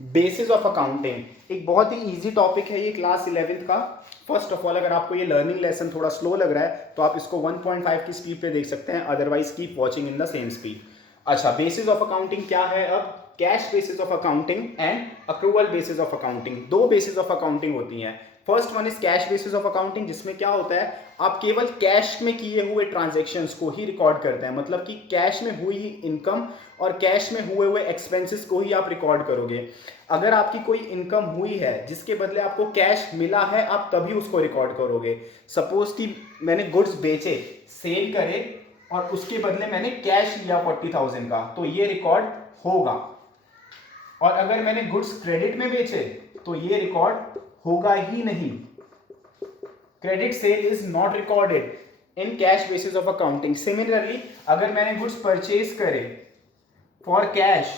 Basis of accounting एक बहुत ही easy topic है ये क्लास 11th का। फर्स्ट ऑफ ऑल अगर आपको ये लर्निंग लेसन थोड़ा स्लो लग रहा है तो आप इसको 1.5 की स्पीड पे देख सकते हैं, otherwise keep watching in the same speed. अच्छा, बेसिस ऑफ अकाउंटिंग क्या है? अब cash basis of accounting and accrual basis of accounting, दो बेसिस ऑफ अकाउंटिंग होती हैं। First one is cash basis of accounting, जिसमें क्या होता है, आप केवल कैश में किए हुए ट्रांजैक्शंस को ही रिकॉर्ड करते हैं, मतलब कि कैश में हुई इनकम और कैश में हुए हुए एक्सपेंसेस को ही आप रिकॉर्ड करोगे। अगर आपकी कोई इनकम हुई है जिसके बदले आपको कैश मिला है, आप तभी उसको रिकॉर्ड करोगे। सपोज कि मैंने गुड्स बेचे, सेल करे और उसके बदले मैंने कैश लिया 40,000 का, तो ये रिकॉर्ड होगा। और अगर मैंने गुड्स क्रेडिट में बेचे तो ये रिकॉर्ड होगा ही नहीं। Credit sale is not recorded in cash basis of accounting. Similarly अगर मैंने गुड्स परचेज करे फॉर कैश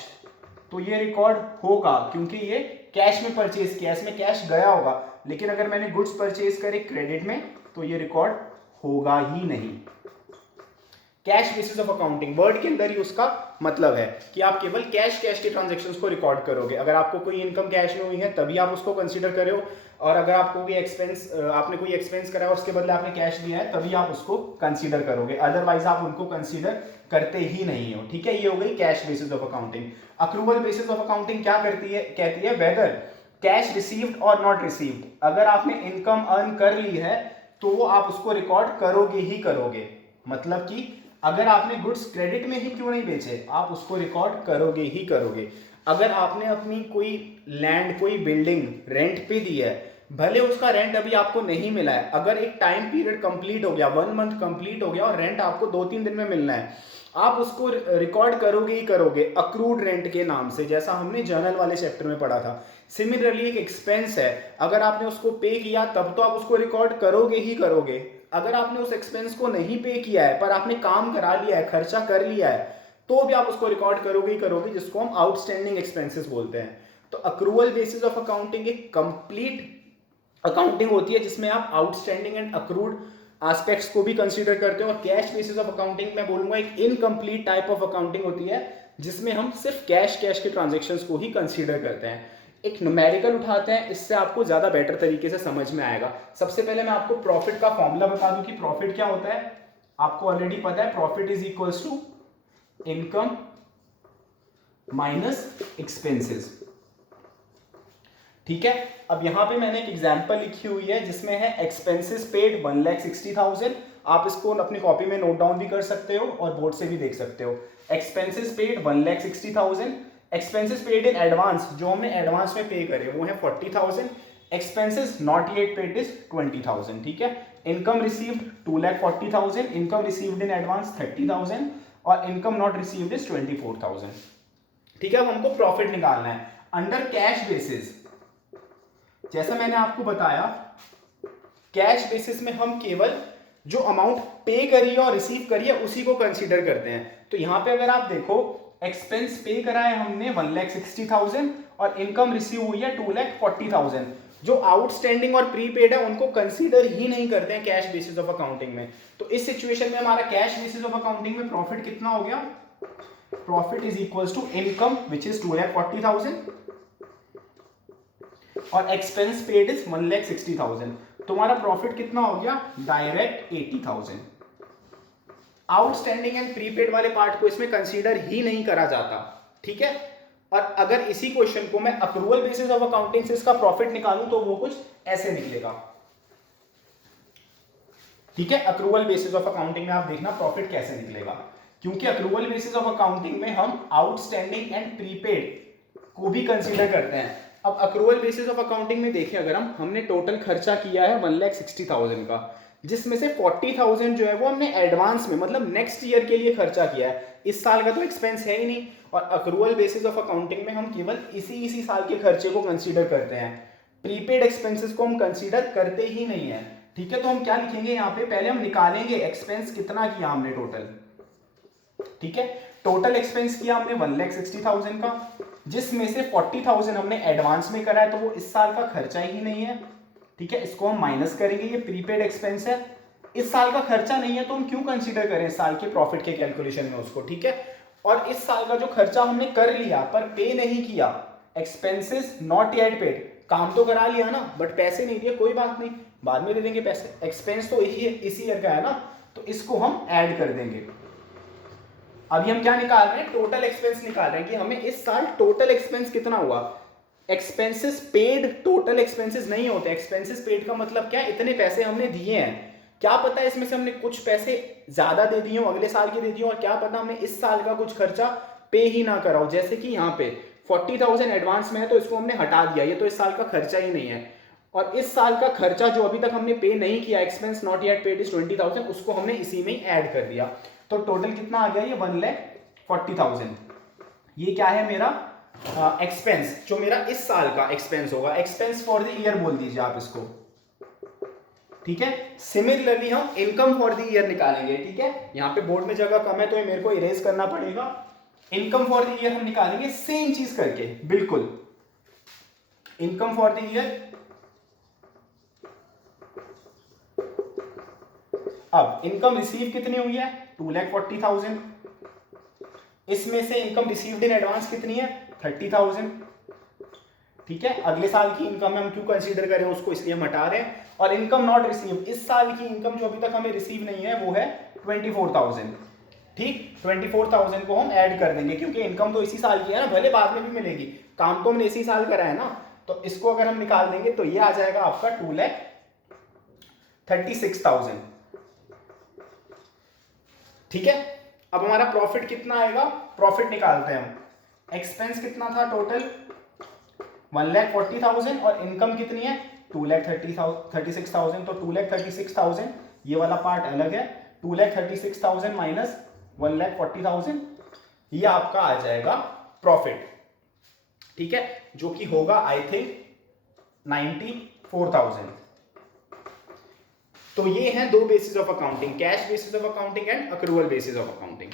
तो ये रिकॉर्ड होगा, क्योंकि ये कैश में परचेज किया, इसमें कैश गया होगा। लेकिन अगर मैंने गुड्स परचेज करे क्रेडिट में तो ये रिकॉर्ड होगा ही नहीं। Cash basis of accounting word के अंदर ही उसका मतलब है कि आप केवल कैश के ट्रांजैक्शंस को रिकॉर्ड करोगे। अगर आपको कोई इनकम कैश में हुई है तभी आप उसको कंसीडर करो, और अगर आपको कोई एक्सपेंस, आपने कोई एक्सपेंस करा और उसके बदले आपने कैश दिया है तभी आप उसको कंसीडर करोगे, अदरवाइज आप उनको कंसीडर करते ही नहीं हो। ठीक है, ये हो गई cash basis of accounting. Accrual basis of accounting क्या करती है? कहती है वेदर कैश रिसीव्ड और नॉट रिसीव्ड, अगर आपने इनकम अर्न कर ली है तो वो आप उसको रिकॉर्ड करोगे ही करोगे। मतलब कि अगर आपने गुड्स क्रेडिट में ही क्यों नहीं बेचे, आप उसको रिकॉर्ड करोगे ही करोगे। अगर आपने अपनी कोई लैंड, कोई बिल्डिंग रेंट पे दी है, भले उसका रेंट अभी आपको नहीं मिला है, अगर एक टाइम पीरियड कंप्लीट हो गया, 1 मंथ कंप्लीट हो गया और रेंट आपको 2-3 दिन में मिलना है, आप उसको रिकॉर्ड करोगे ही करोगे अक्रूड रेंट के नाम से, जैसा हमने जर्नल वाले चैप्टर में पढ़ा था। सिमिलरली एक एक्सपेंस है, अगर आपने उसको पे किया तब तो आप उसको रिकॉर्ड करोगे ही करोगे। अगर आपने उस एक्सपेंस को नहीं पे किया है पर आपने काम करा लिया है, खर्चा कर लिया है, तो भी आप उसको रिकॉर्ड करोगे ही करोगे, जिसको हम आउटस्टैंडिंग एक्सपेंसेस बोलते हैं। तो अक्रूवल बेसिस ऑफ अकाउंटिंग एक कंप्लीट अकाउंटिंग होती है जिसमें आप आउटस्टैंडिंग एंड अक्रूड एस्पेक्ट्स को भी कंसीडर करते हो। और कैश बेसिस ऑफ अकाउंटिंग मैं बोलूंगा एक इनकम्प्लीट टाइप ऑफ अकाउंटिंग होती है जिसमें हम सिर्फ कैश के ट्रांजेक्शन्स को ही कंसीडर करते हैं। एक न्यूमेरिकल उठाते हैं, इससे आपको ज्यादा बेटर तरीके से समझ में आएगा। सबसे पहले मैं आपको प्रॉफिट का फॉर्मूला बता दूं कि प्रॉफिट क्या होता है। आपको ऑलरेडी पता है, profit is equals to income minus expenses. ठीक है, अब यहां पे मैंने एक एग्जांपल लिखी हुई है जिसमें है एक्सपेंसेस पेड 1,60,000। आप इसको अपनी कॉपी में नोट डाउन भी कर सकते हो और बोर्ड से भी देख सकते हो। Expenses paid 1,60,000, expenses paid in advance, जो हमने एडवांस में पे करे वो है 40,000, expenses not yet paid is 20,000। ठीक है, income received 2,40,000, income received in advance 30,000 और इनकम नॉट रिसीव्ड इज 24,000। ठीक है, अब हमको प्रॉफिट निकालना है अंडर कैश बेसिस। जैसा मैंने आपको बताया, कैश बेसिस में हम केवल जो अमाउंट पे करी है और रिसीव करी है उसी को कंसीडर करते हैं। तो यहां पे अगर आप देखो, एक्सपेंस पे करा है हमने 1,60,000 और इनकम रिसीव हुई है 2,40,000। जो आउटस्टैंडिंग और प्रीपेड है उनको कंसीडर ही नहीं करते हैं कैश बेसिस ऑफ अकाउंटिंग में। तो इस सिचुएशन में हमारा कैश बेसिस ऑफ अकाउंटिंग में प्रॉफिट कितना हो गया? Profit is equals to income which is 2,40,000 और एक्सपेंस पेड इज 1,60,000। तुम्हारा प्रॉफिट कितना हो गया? डायरेक्ट 80,000। आउटस्टैंडिंग एंड प्रीपेड वाले पार्ट को इसमें कंसीडर ही नहीं करा जाता। ठीक है, और अगर इसी क्वेश्चन को मैं अक्रूवल बेसिस ऑफ अकाउंटिंग से इसका प्रॉफिट निकालूं तो वो कुछ ऐसे निकलेगा। ठीक है, अक्रूवल बेसिस ऑफ अकाउंटिंग में आप देखना प्रॉफिट कैसे निकलेगा, क्योंकि अक्रूवल बेसिस ऑफ अकाउंटिंग में हम आउटस्टैंडिंग एंड प्रीपेड को भी कंसीडर करते हैं। अब अक्रूवल बेसिस ऑफ अकाउंटिंग में देखें, अगर हमने टोटल खर्चा किया है 1,60,000 का, जिसमें से 40,000 जो है वो हमने एडवांस में, मतलब नेक्स्ट ईयर के लिए खर्चा किया है। इस साल का तो एक्सपेंस है ही नहीं, और अक्रूवल बेसिस ऑफ अकाउंटिंग में हम केवल इसी साल के खर्चे को कंसीडर करते हैं। प्रीपेड एक्सपेंसेस को हम कंसीडर करते ही नहीं है। ठीक है, तो हम क्या लिखेंगे यहाँ पे? पहले हम निकालेंगे एक्सपेंस कितना किया हमने टोटल। ठीक है, टोटल एक्सपेंस किया हमने 1,60,000 का, जिसमें से 40,000 हमने एडवांस में करा है, तो वो इस साल का खर्चा ही नहीं है। ठीक है, इसको हम माइनस करेंगे, ये प्रीपेड एक्सपेंस है, इस साल का खर्चा नहीं है, तो हम क्यों कंसीडर करें इस साल के प्रॉफिट के कैलकुलेशन में उसको। ठीक है, और इस साल का जो खर्चा हमने कर लिया पर पे नहीं किया, एक्सपेंसेस नॉट येट पेड, काम तो करा लिया ना बट पैसे नहीं दिए, कोई बात नहीं, बाद में दे देंगे पैसे, एक्सपेंस तो इसी ईयर का है ना, तो इसको हम ऐड कर देंगे। अभी हम क्या निकाल रहे हैं, टोटल एक्सपेंस निकाल रहे हैं कि हमें इस साल टोटल एक्सपेंस कितना हुआ। एक्सपेंसेस पेड टोटल एक्सपेंसेस नहीं होते, एक्सपेंसेस पेड का मतलब क्या है, इतने पैसे हमने दिए हैं, क्या पता है इसमें से हमने कुछ पैसे ज्यादा दे दिए हो, अगले साल के दे दिए हो, और क्या पता हमने इस साल का कुछ खर्चा पे ही ना करा हो। जैसे कि यहाँ पे 40,000 एडवांस में है तो इसको हमने हटा दिया, ये तो इस साल का खर्चा ही नहीं है, और इस साल का खर्चा जो अभी तक हमने पे नहीं किया, expense not yet paid is 20,000, उसको हमने इसी में ही ऐड कर दिया, तो टोटल कितना आ गया, ये 1,40,000। ये क्या है मेरा एक्सपेंस, जो मेरा इस साल का एक्सपेंस होगा, एक्सपेंस फॉर द ईयर बोल दीजिए आप इसको, ठीक है। सिमिलरली हम इनकम फॉर द ईयर निकालेंगे, ठीक है, यहाँ पे बोर्ड में जगह कम है तो ये मेरे को इरेज करना पड़ेगा। इनकम फॉर द ईयर हम निकालेंगे सेम चीज करके, बिल्कुल इनकम फॉर द ईयर। अब इनकम रिसीव कितनी हुई है, 2,40,000, इसमें से इनकम रिसीव्ड इन एडवांस कितनी है, 30,000, ठीक है। अगले साल की इनकम हम क्यों कंसीडर करें उसको, इसलिए हम हटा रहे हैं। और इनकम नॉट रिसीव, इस साल की इनकम जो अभी तक हमें रिसीव नहीं है वो है 24,000, ठीक, 24,000 को हम ऐड कर देंगे, क्योंकि इनकम तो इसी साल की है ना, भले बाद में भी मिलेगी, काम तो हमने इसी साल करा है ना, तो इसको अगर हम निकाल देंगे तो ये आ जाएगा आपका 2,36,000, ठीक है। अब हमारा प्रॉफिट कितना आएगा, प्रॉफिट निकालते हैं हम, एक्सपेंस कितना था टोटल 1,40,000 और इनकम कितनी है 2,36,000, तो 2,36,000 ये वाला पार्ट अलग है, 2,36,000 माइनस 1,40,000 ये आपका आ जाएगा प्रॉफिट, ठीक है, जो कि होगा आई थिंक 94,000। तो ये हैं दो basis of accounting, cash basis of accounting and accrual basis of accounting.